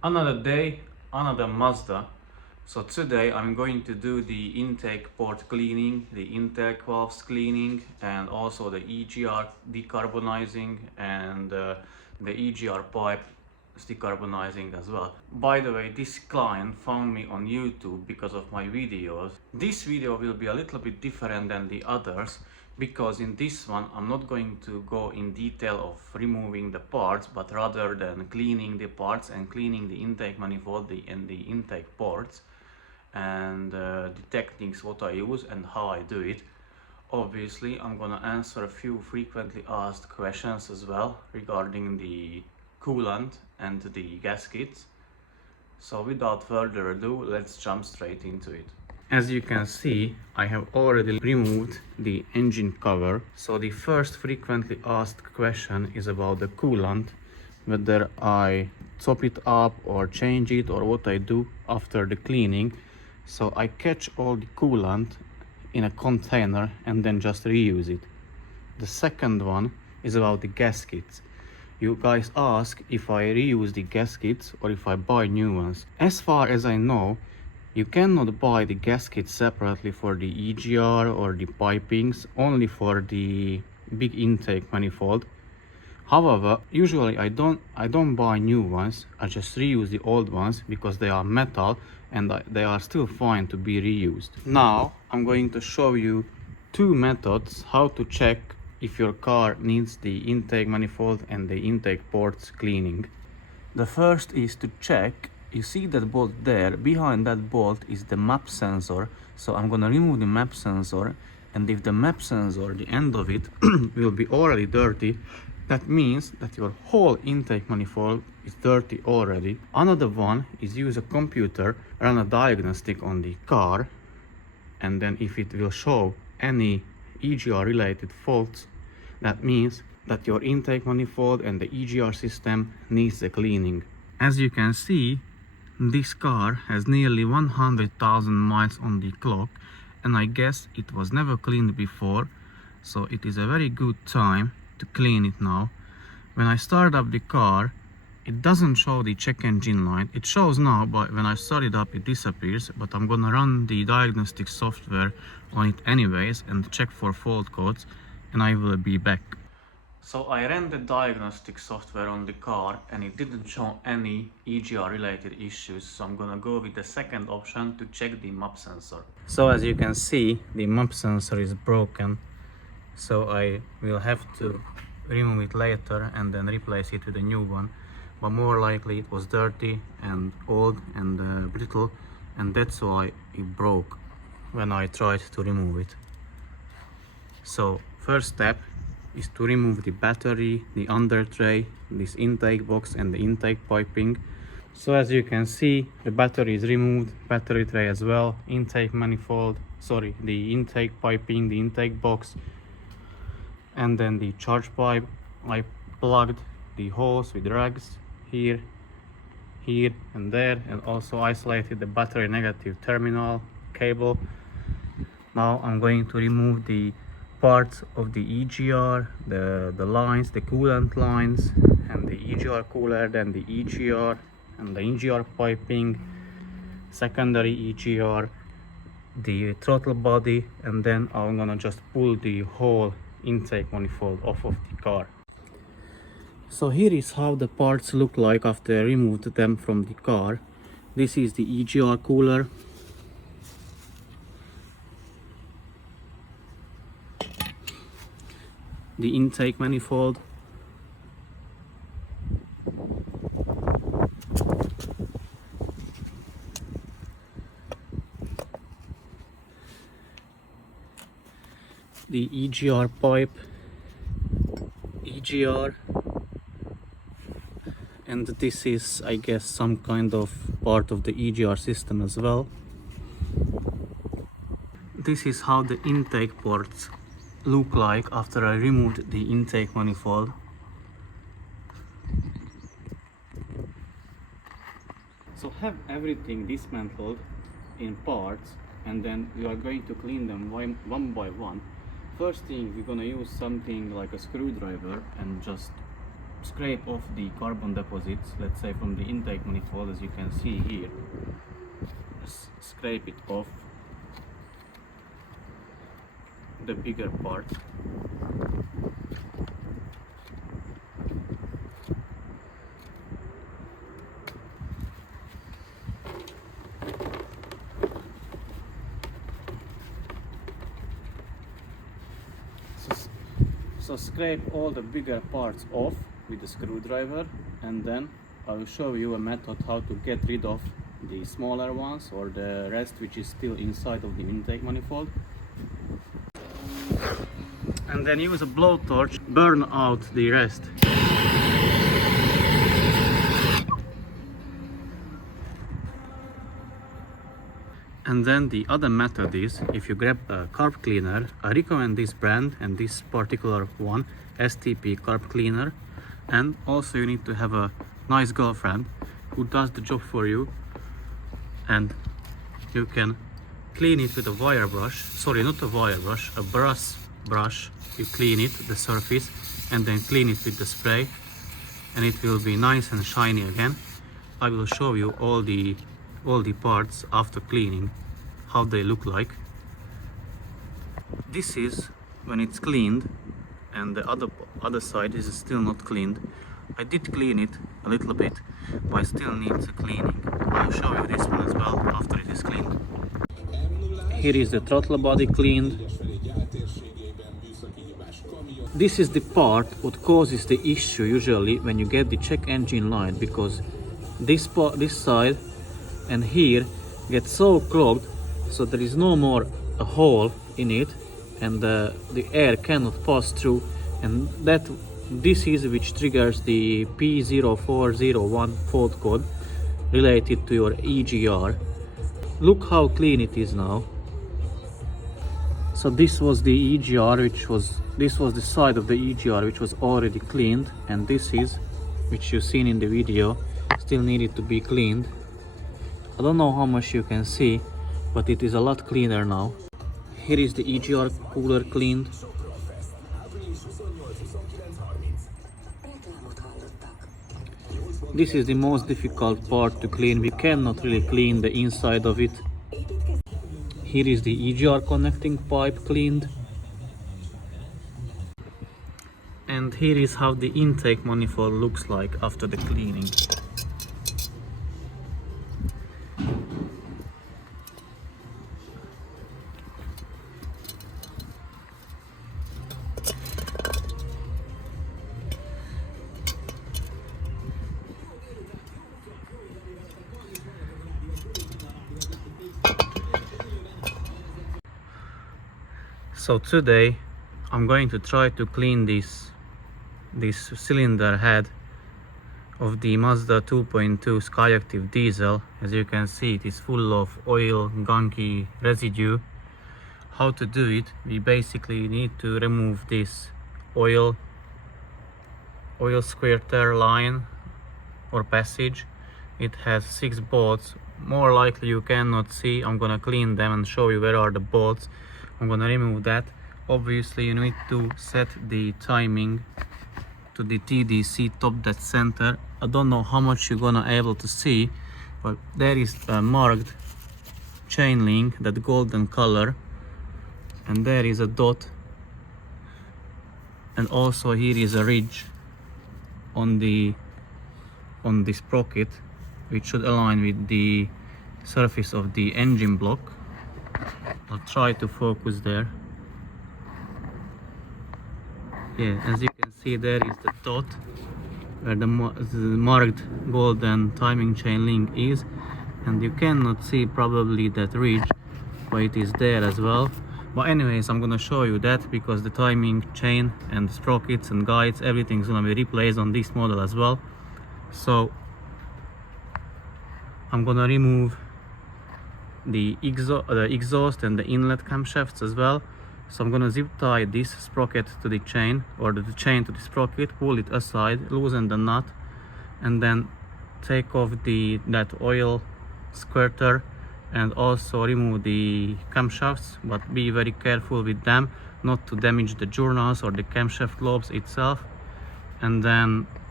Another day, another Mazda. So today I'm going to do the intake port cleaning, the intake valves cleaning, and also the EGR decarbonizing and the EGR pipe decarbonizing as well. By the way, this client found me on YouTube because of my videos. This video will be a little bit different than the others because in this one I'm not going to go in detail of removing the parts, but rather than cleaning the parts and cleaning the intake manifold and the intake ports, and the techniques what I use and how I do it. Obviously I'm gonna answer a few frequently asked questions as well regarding the coolant and the gaskets. So without further ado, let's jump straight into it. As you can see, I have already removed the engine cover. So the first frequently asked question is about the coolant, whether I top it up or change it or what I do after the cleaning. So I catch all the coolant in a container and then just reuse it. The second one is about the gaskets. You guys ask if I reuse the gaskets or if I buy new ones. As far as I know, you cannot buy the gaskets separately for the EGR or the pipings, only for the big intake manifold. However, usually I don't buy new ones. I just reuse the old ones because they are metal and they are still fine to be reused. Now I'm going to show you two methods how to check if your car needs the intake manifold and the intake ports cleaning. The first is to check. You see that bolt there? Behind that bolt is the map sensor. So I'm gonna remove the map sensor, and if the map sensor, the end of it, will be already dirty, that means that your whole intake manifold is dirty already. Another one is use a computer, run a diagnostic on the car, and then if it will show any EGR related faults, that means that your intake manifold and the EGR system needs the cleaning. As you can see, this car has nearly 100,000 miles on the clock, and I guess it was never cleaned before, so it is a very good time to clean it now. When I start up the car, it doesn't show the check engine light. It shows now, but when I start it up it disappears, but I'm gonna run the diagnostic software on it anyways and check for fault codes, and I will be back. So I ran the diagnostic software on the car and it didn't show any EGR related issues, so I'm gonna go with the second option to check the map sensor. So as you can see, the map sensor is broken, so I will have to remove it later and then replace it with a new one, but more likely it was dirty and old and brittle, and that's why it broke when I tried to remove it. So first step is to remove the battery, the under tray, this intake box and the intake piping. So as you can see, the battery is removed, battery tray as well, intake manifold, sorry, the intake piping, the intake box, and then the charge pipe. I plugged the holes with rags here, here and there, and also isolated the battery negative terminal cable. Now I'm going to remove the parts of the EGR, the lines, the coolant lines, and the EGR cooler, then the EGR and the EGR piping, secondary EGR, the throttle body, and then I'm gonna just pull the whole intake manifold off of the car. So here is how the parts look like after I removed them from the car. This is the EGR cooler, the intake manifold, the EGR pipe, EGR, and this is, I guess, some kind of part of the EGR system as well. This is how the intake ports look like after I removed the intake manifold. So have everything dismantled in parts, and then we are going to clean them one by one. First thing, we're gonna use something like a screwdriver and just scrape off the carbon deposits, let's say from the intake manifold, as you can see here. Just scrape it off, the bigger part. So scrape all the bigger parts off with the screwdriver, and then I will show you a method how to get rid of the smaller ones or the rest which is still inside of the intake manifold. And then use a blowtorch, burn out the rest. And then the other method is, if you grab a carb cleaner, I recommend this brand and this particular one, STP carb cleaner. And also you need to have a nice girlfriend who does the job for you, and you can clean it with a wire brush, sorry, not a wire brush, a brass brush. You clean it, the surface, and then clean it with the spray, and it will be nice and shiny again. I will show you all the parts after cleaning, how they look like. This is when it's cleaned, and the other side is still not cleaned. I did clean it a little bit, but it still needs a cleaning. I'll show you this one as well after it is cleaned. Here is the throttle body cleaned. This is the part what causes the issue usually when you get the check engine light, because this side and here get so clogged, so there is no more a hole in it, and the air cannot pass through, and this is which triggers the P0401 fault code related to your EGR. Look how clean it is now. So this was the EGR, this was the side of the EGR which was already cleaned, and this is, which you've seen in the video, still needed to be cleaned. I don't know how much you can see, but it is a lot cleaner now. Here is the EGR cooler cleaned. This is the most difficult part to clean. We cannot really clean the inside of it. Here is the EGR connecting pipe cleaned. And here is how the intake manifold looks like after the cleaning. So today I'm going to try to clean this cylinder head of the Mazda 2.2 Skyactiv diesel. As you can see, it is full of oil, gunky residue. How to do it? We basically need to remove this oil squirter line or passage. It has 6 bolts. More likely you cannot see. I'm gonna clean them and show you where are the bolts. I'm gonna remove that. Obviously you need to set the timing to the TDC top dead center. I don't know how much you're gonna able to see, but there is a marked chain link, that golden color, and there is a dot, and also here is a ridge on this sprocket which should align with the surface of the engine block. I'll try to focus there. Yeah, as you can see, there is the dot where the marked golden timing chain link is, and you cannot see probably that ridge, but it is there as well. But anyways, I'm gonna show you that, because the timing chain and the sprockets and guides, everything's gonna be replaced on this model as well. So I'm gonna remove the exhaust and the inlet camshafts as well. So I'm gonna zip tie this sprocket to the chain, or the chain to the sprocket, pull it aside, loosen the nut, and then take off that oil squirter, and also remove the camshafts, but be very careful with them not to damage the journals or the camshaft lobes itself. And then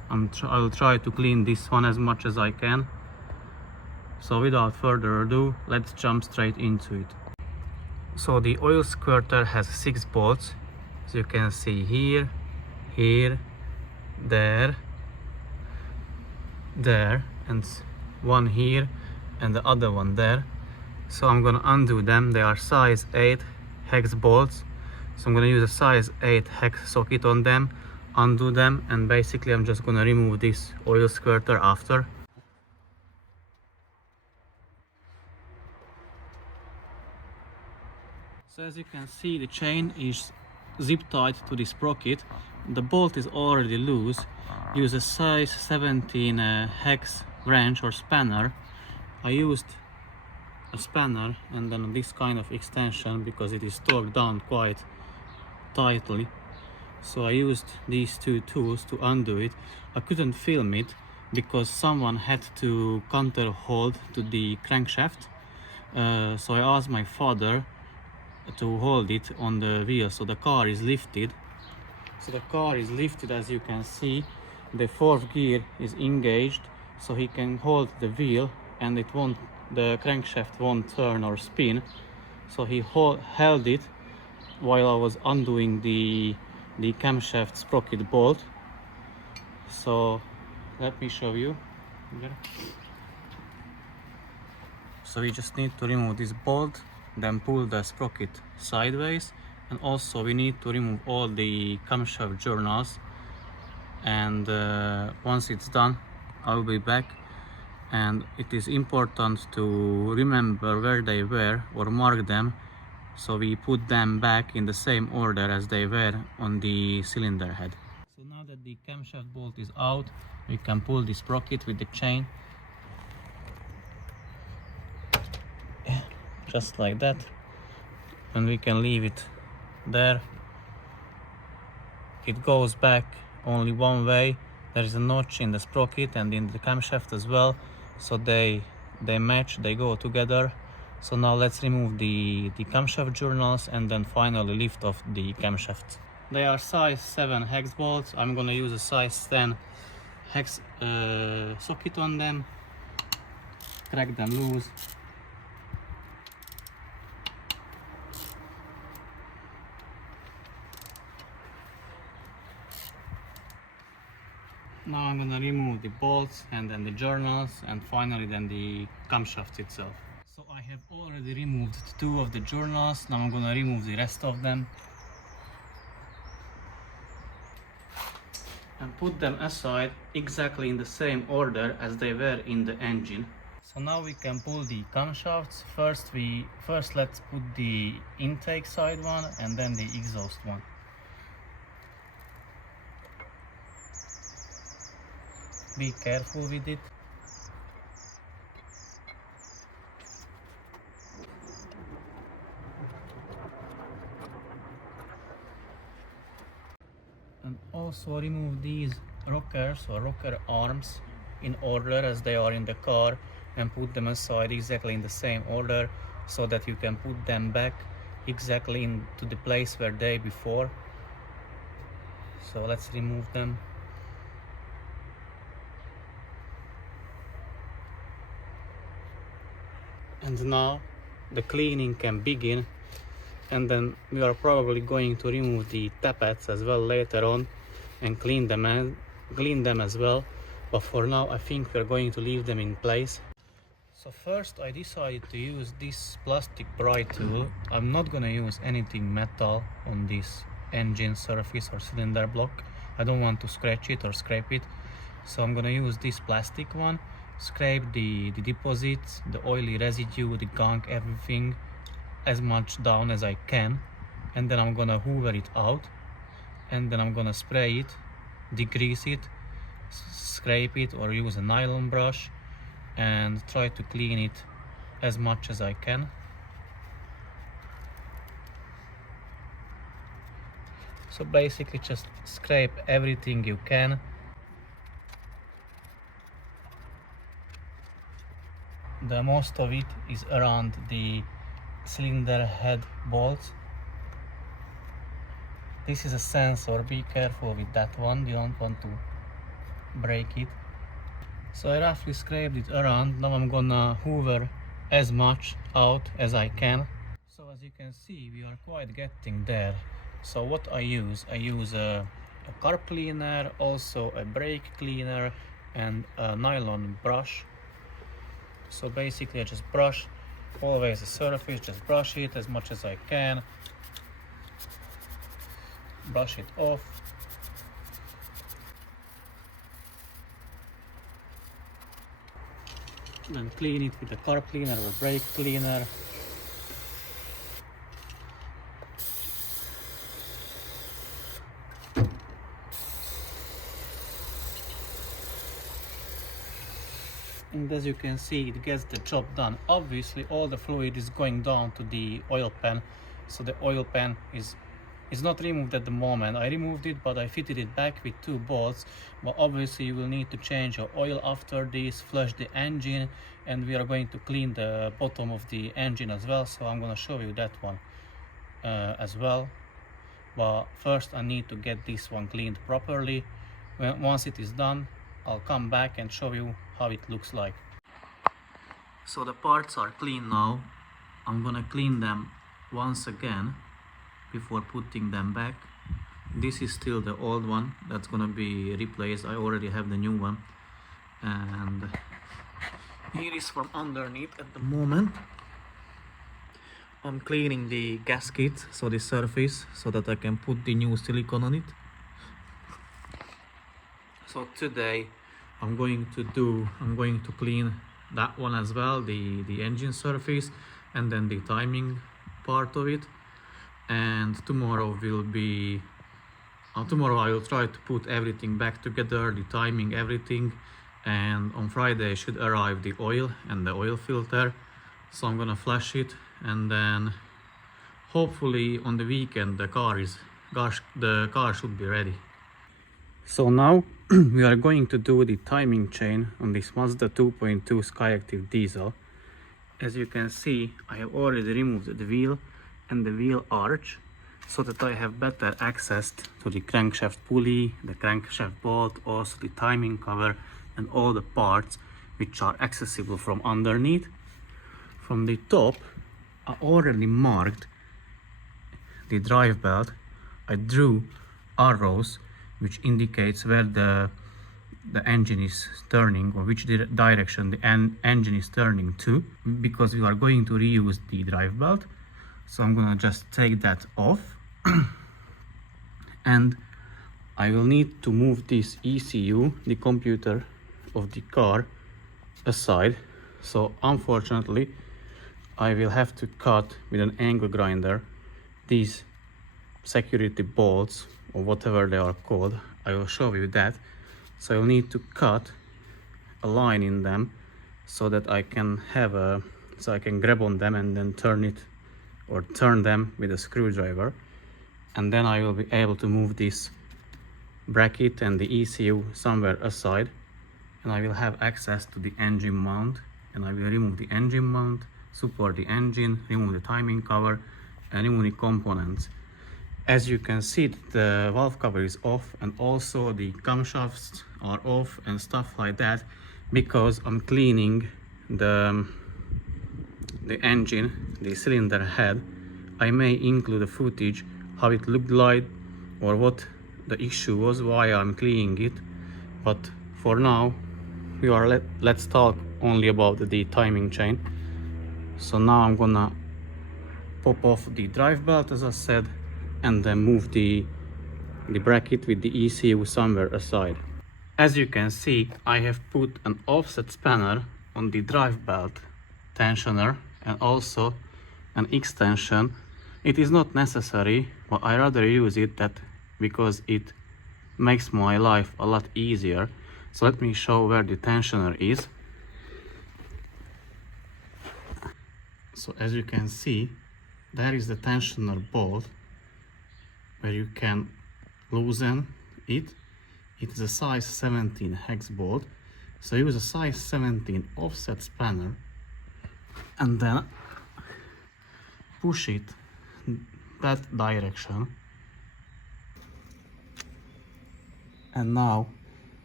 I will try to clean this one as much as I can. So without further ado, let's jump straight into it. So the oil squirter has 6 bolts, as you can see here, there, and one here and the other one there. So I'm gonna undo them. They are size 8 hex bolts, so I'm gonna use a size 8 hex socket on them, undo them, and basically I'm just gonna remove this oil squirter after. So as you can see, the chain is zip tied to this sprocket. The bolt is already loose. Use a size 17 hex wrench or spanner. I used a spanner and then this kind of extension because it is torqued down quite tightly. So I used these two tools to undo it. I couldn't film it because someone had to counter hold to the crankshaft. So I asked my father to hold it on the wheel, so the car is lifted. So the car is lifted, as you can see. The 4th gear is engaged, so he can hold the wheel and the crankshaft won't turn or spin. So he held it while I was undoing the camshaft sprocket bolt. So let me show you. So we just need to remove this bolt, then pull the sprocket sideways, and also we need to remove all the camshaft journals. And once it's done, I'll be back. And it is important to remember where they were or mark them, so we put them back in the same order as they were on the cylinder head. So now that the camshaft bolt is out, we can pull the sprocket with the chain, just like that, and we can leave it there. It goes back only one way. There is a notch in the sprocket and in the camshaft as well, so they match, they go together. So now let's remove the camshaft journals and then finally lift off the camshaft. They are size 7 hex bolts. I'm gonna use a size 10 hex socket on them, crack them loose. Now I'm gonna remove the bolts and then the journals and finally then the camshaft itself. So I have already removed 2 of the journals. Now I'm gonna remove the rest of them and put them aside exactly in the same order as they were in the engine. So now we can pull the camshafts. First let's put the intake side one and then the exhaust one. Be careful with it. And also remove these rockers or rocker arms in order as they are in the car and put them aside exactly in the same order so that you can put them back exactly into the place where they before. So let's remove them. And now the cleaning can begin, and then we are probably going to remove the tappets as well later on and clean them as well, but for now I think we're going to leave them in place. So first I decided to use this plastic pry tool. I'm not gonna use anything metal on this engine surface or cylinder block. I don't want to scratch it or scrape it, so I'm gonna use this plastic one. Scrape the deposits, the oily residue, the gunk, everything as much down as I can, and then I'm gonna hoover it out, and then I'm gonna spray it, degrease it, scrape it, or use a nylon brush and try to clean it as much as I can. So basically just scrape everything you can. The most of it is around the cylinder head bolts. This is a sensor, be careful with that one, you don't want to break it. So I roughly scraped it around. Now I'm gonna hoover as much out as I can. So as you can see, we are quite getting there. So what I use a car cleaner, also a brake cleaner, and a nylon brush. So basically I just brush always the surface, just brush it as much as I can, brush it off. Then clean it with a car cleaner or brake cleaner. And as you can see, it gets the job done. Obviously all the fluid is going down to the oil pan, so the oil pan is not removed at the moment. I removed it, but I fitted it back with 2 bolts. But obviously you will need to change your oil after this, flush the engine, and we are going to clean the bottom of the engine as well, so I'm going to show you that one as well. But first I need to get this one cleaned properly. Once it is done, I'll come back and show you how it looks like. So the parts are clean now. I'm gonna clean them once again before putting them back. This is still the old one that's gonna be replaced. I already have the new one, and here is from underneath. At the moment I'm cleaning the gasket, so the surface, so that I can put the new silicone on it. So today I'm going to clean that one as well, the engine surface, and then the timing part of it. And tomorrow will be tomorrow I will try to put everything back together, the timing, everything. And on Friday should arrive the oil and the oil filter, so I'm gonna flush it, and then hopefully on the weekend the car should be ready. So now we are going to do the timing chain on this Mazda 2.2 Skyactiv diesel. As you can see, I have already removed the wheel and the wheel arch, so that I have better access to the crankshaft pulley, the crankshaft bolt, also the timing cover, and all the parts which are accessible from underneath. From the top, I already marked the drive belt. I drew arrows which indicates where the engine is turning, or which direction the engine is turning to, because we are going to reuse the drive belt. So I'm gonna just take that off and I will need to move this ECU, the computer of the car, aside. So unfortunately I will have to cut with an angle grinder these security bolts, or whatever they are called. I will show you that. So I'll need to cut a line in them so that I can grab on them and then turn them with a screwdriver, and then I will be able to move this bracket and the ECU somewhere aside, and I will have access to the engine mount, and I will remove the engine mount, support the engine, remove the timing cover, and remove the components. As you can see, the valve cover is off, and also the camshafts are off and stuff like that, because I'm cleaning the engine, the cylinder head. I may include a footage how it looked like, or what the issue was, why I'm cleaning it. But for now, let's talk only about the timing chain. So now I'm gonna pop off the drive belt, as I said, and then move the bracket with the ECU somewhere aside. As you can see, I have put an offset spanner on the drive belt tensioner, and also an extension. It is not necessary, but I rather use it because it makes my life a lot easier. So let me show where the tensioner is. So as you can see, there is the tensioner bolt where you can loosen it. It is a size 17 hex bolt, so use a size 17 offset spanner and then push it that direction. And now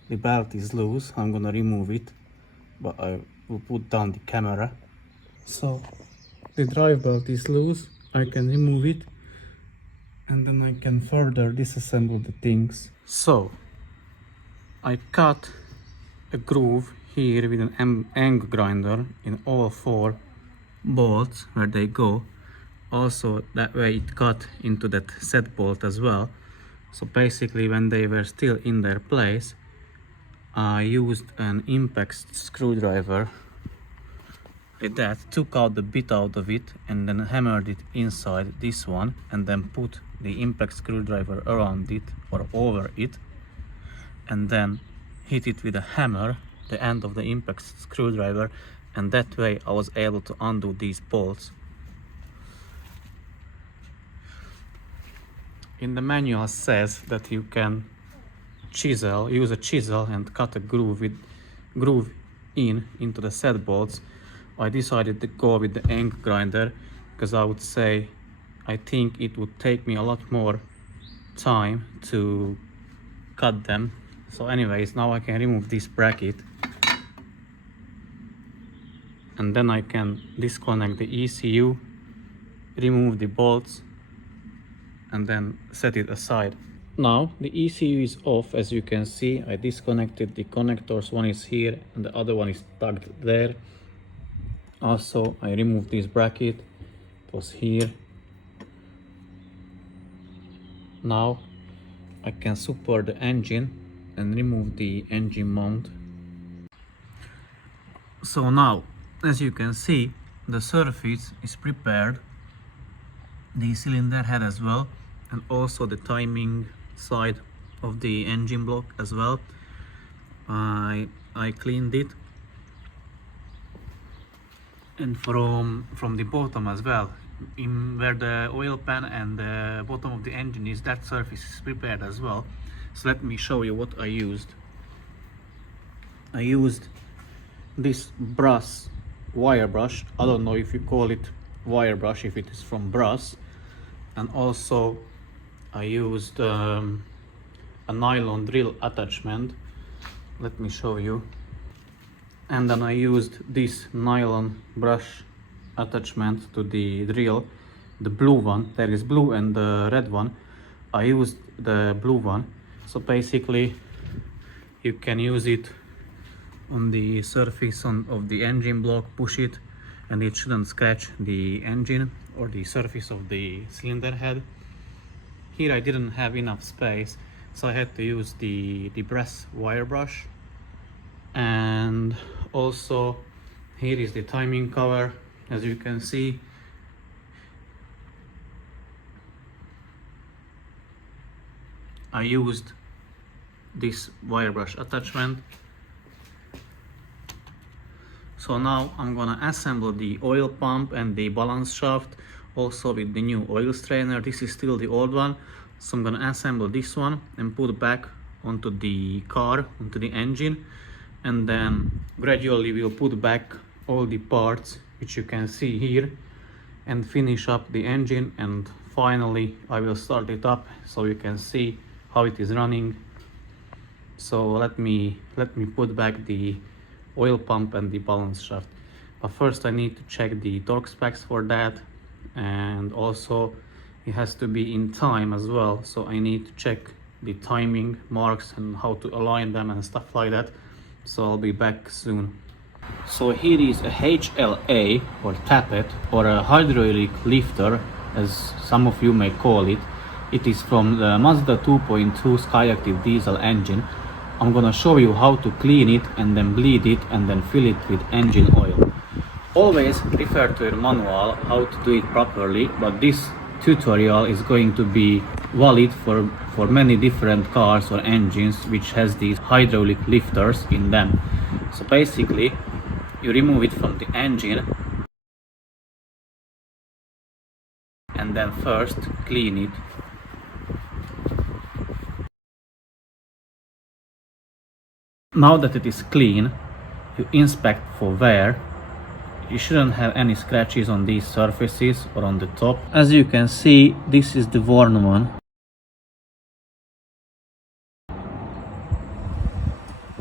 the belt is loose. I'm gonna remove it, but I will put down the camera. So the drive belt is loose. I can remove it, and then I can further disassemble the things. So I cut a groove here with an angle grinder in all 4 bolts where they go. Also that way it cut into that set bolt as well. So basically when they were still in their place, I used an impact screwdriver with that, took out the bit out of it and then hammered it inside this one, and then put the impact screwdriver around it or over it, and then hit it with a hammer, the end of the impact screwdriver, and that way I was able to undo these bolts. In the manual says that you can use a chisel and cut a groove into the set bolts. I decided to go with the angle grinder because I think it would take me a lot more time to cut them. So anyways, now I can remove this bracket, and then I can disconnect the ECU, remove the bolts, and then set it aside. Now the ECU is off. As you can see, I disconnected the connectors. One is here and the other one is tucked there. Also, I removed this bracket. It was here. Now I can support the engine and remove the engine mount. So now, as you can see, the surface is prepared, the cylinder head as well, and also the timing side of the engine block as well. I cleaned it, and from the bottom as well, in where the oil pan and the bottom of the engine is, that surface is prepared as well. So let me show you what I used. I used this brass wire brush. I don't know if you call it wire brush, if it is from brass. And also I used a nylon drill attachment. Let me show you. And then I used this nylon brush attachment to the drill, the blue one. There is blue and the red one. I used the blue one. So basically you can use it on the surface of the engine block, push it, and it shouldn't scratch the engine or the surface of the cylinder head. Here I didn't have enough space, so I had to use the brass wire brush. And also here is the timing cover. As you can see, I used this wire brush attachment. So now I'm gonna assemble the oil pump and the balance shaft, also with the new oil strainer. This is still the old one, so I'm gonna assemble this one and put back onto the car, onto the engine, and then gradually we'll put back all the parts which you can see here and finish up the engine, and finally I will start it up so you can see how it is running. So let me put back the oil pump and the balance shaft. But first I need to check the torque specs for that, and also it has to be in time as well, so I need to check the timing marks and how to align them and stuff like that. So I'll be back soon. So here is a HLA or tappet, or a hydraulic lifter as some of you may call it. It is from the Mazda 2.2 Skyactiv diesel engine. I'm gonna show you how to clean it and then bleed it and then fill it with engine oil. Always refer to your manual how to do it properly, but this tutorial is going to be valid for many different cars or engines which has these hydraulic lifters in them. So basically you remove it from the engine and then first clean it. Now that it is clean, you inspect for wear. You shouldn't have any scratches on these surfaces or on the top. As you can see, this is the worn one.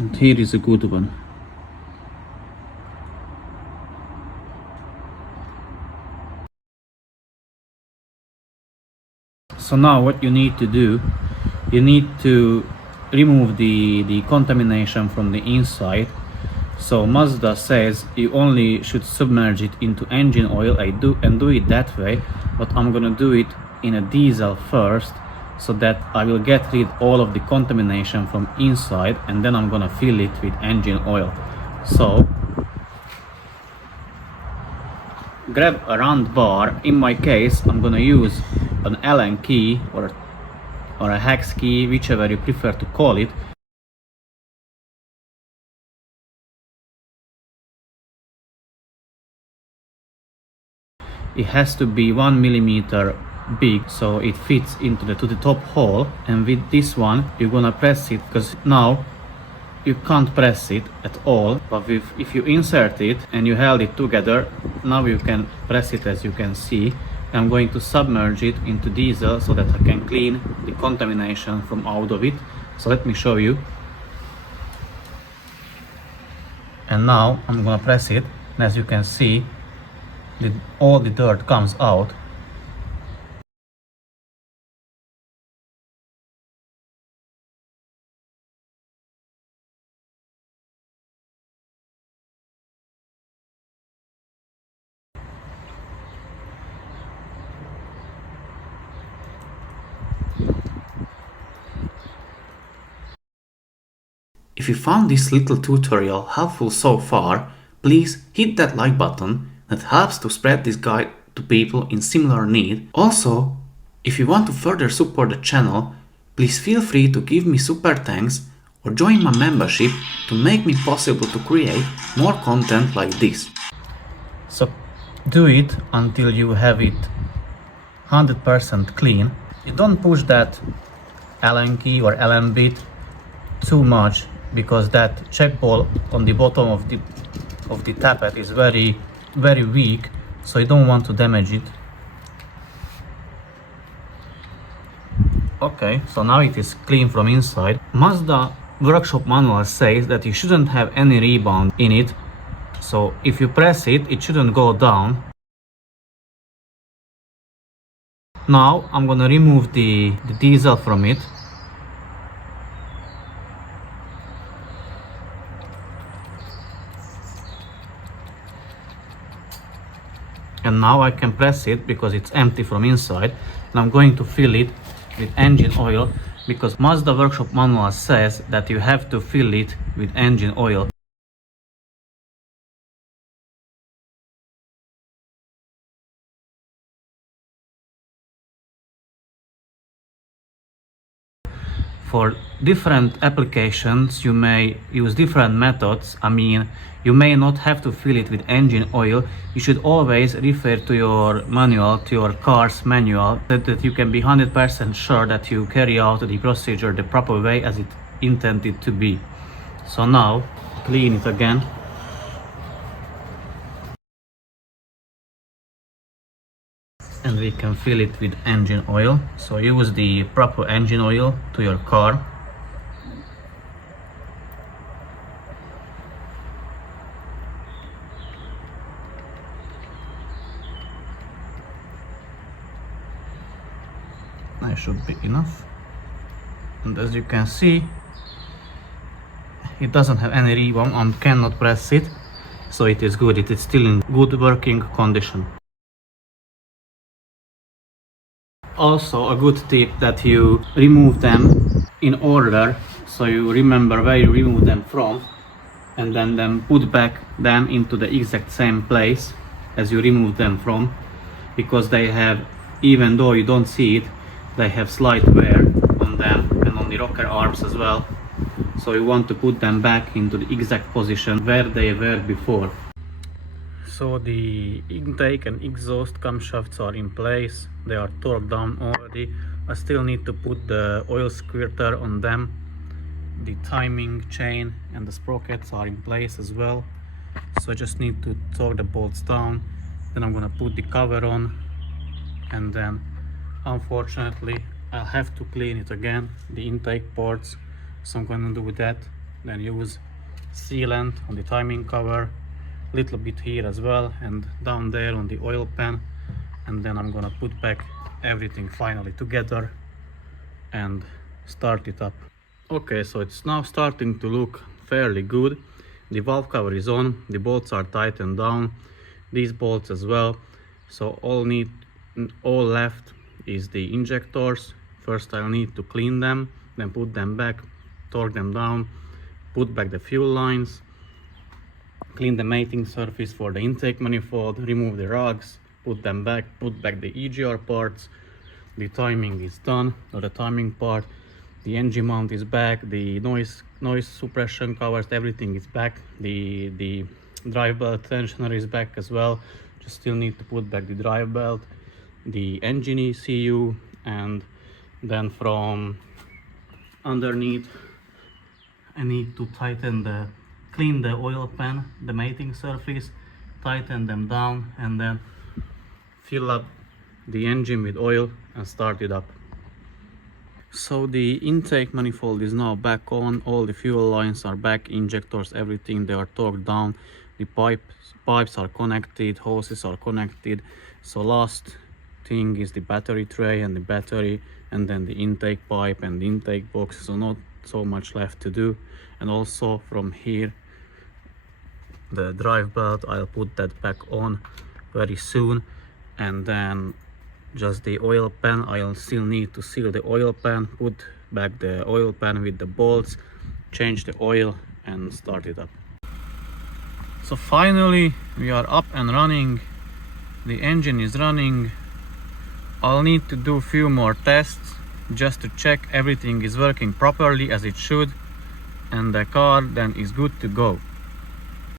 And here is a good one. So now what you need to do, you need to remove the contamination from the inside. So Mazda says you only should submerge it into engine oil. I do it that way, but I'm gonna do it in a diesel first, so that I will get rid all of the contamination from inside, and then I'm gonna fill it with engine oil. So grab a round bar. In my case, I'm gonna use an Allen key or a hex key, whichever you prefer to call it. It has to be 1 millimeter big, so it fits into the top hole. And with this one, you're gonna press it, because now you can't press it at all. But if you insert it and you held it together, now you can press it, as you can see. I'm going to submerge it into diesel so that I can clean the contamination from out of it. So let me show you. And now I'm gonna press it, and as you can see, all the dirt comes out. If you found this little tutorial helpful so far, please hit that like button. That helps to spread this guide to people in similar need. Also, if you want to further support the channel, please feel free to give me super thanks or join my membership to make me possible to create more content like this. So do it until you have it 100% clean. You don't push that Allen key or Allen bit too much, because that check ball on the bottom of the tappet is very weak, so you don't want to damage it. Okay, so now it is clean from inside. Mazda workshop manual says that you shouldn't have any rebound in it, so if you press it, it shouldn't go down. Now I'm gonna remove the diesel from it. And now I can press it because it's empty from inside, and I'm going to fill it with engine oil, because Mazda workshop manual says that you have to fill it with engine oil. For different applications, you may use different methods. I mean, you may not have to fill it with engine oil. You should always refer to your manual, to your car's manual, that you can be 100% sure that you carry out the procedure the proper way as it intended to be. So now, clean it again. And we can fill it with engine oil. So use the proper engine oil to your car. That should be enough. And as you can see, it doesn't have any rebound and cannot press it, so it is good. It is still in good working condition. Also, a good tip that you remove them in order, so you remember where you remove them from, and then put back them into the exact same place as you remove them from, because they have, even though you don't see it, they have slight wear on them and on the rocker arms as well. So you want to put them back into the exact position where they were before. So the intake and exhaust camshafts are in place. They are torqued down already. I still need to put the oil squirter on them. The timing chain and the sprockets are in place as well. So I just need to torque the bolts down. Then I'm gonna put the cover on, and then unfortunately I'll have to clean it again, the intake ports. So I'm gonna do that then use sealant on the timing cover, little bit here as well, and down there on the oil pan, and then I'm gonna put back everything finally together and start it up. Okay, so it's now starting to look fairly good. The valve cover is on, the bolts are tightened down, these bolts as well. So all left is the injectors. First I'll need to clean them, then put them back, torque them down, put back the fuel lines, clean the mating surface for the intake manifold, remove the rugs, put them back, put back the EGR parts. The timing is done, or the timing part. The engine mount is back, the noise suppression covers, everything is back. The drive belt tensioner is back as well. Just still need to put back the drive belt, the engine ECU, and then from underneath I need to clean the oil pan, the mating surface, tighten them down, and then fill up the engine with oil and start it up. So the intake manifold is now back on, all the fuel lines are back, injectors, everything, they are torqued down, the pipes are connected, hoses are connected. So last thing is the battery tray and the battery, and then the intake pipe and the intake box, so not so much left to do. And also from here, the drive belt, I'll put that back on very soon. And then just the oil pan, I'll still need to seal the oil pan, put back the oil pan with the bolts, change the oil and start it up. So finally we are up and running, the engine is running. I'll need to do a few more tests just to check everything is working properly as it should, and the car then is good to go.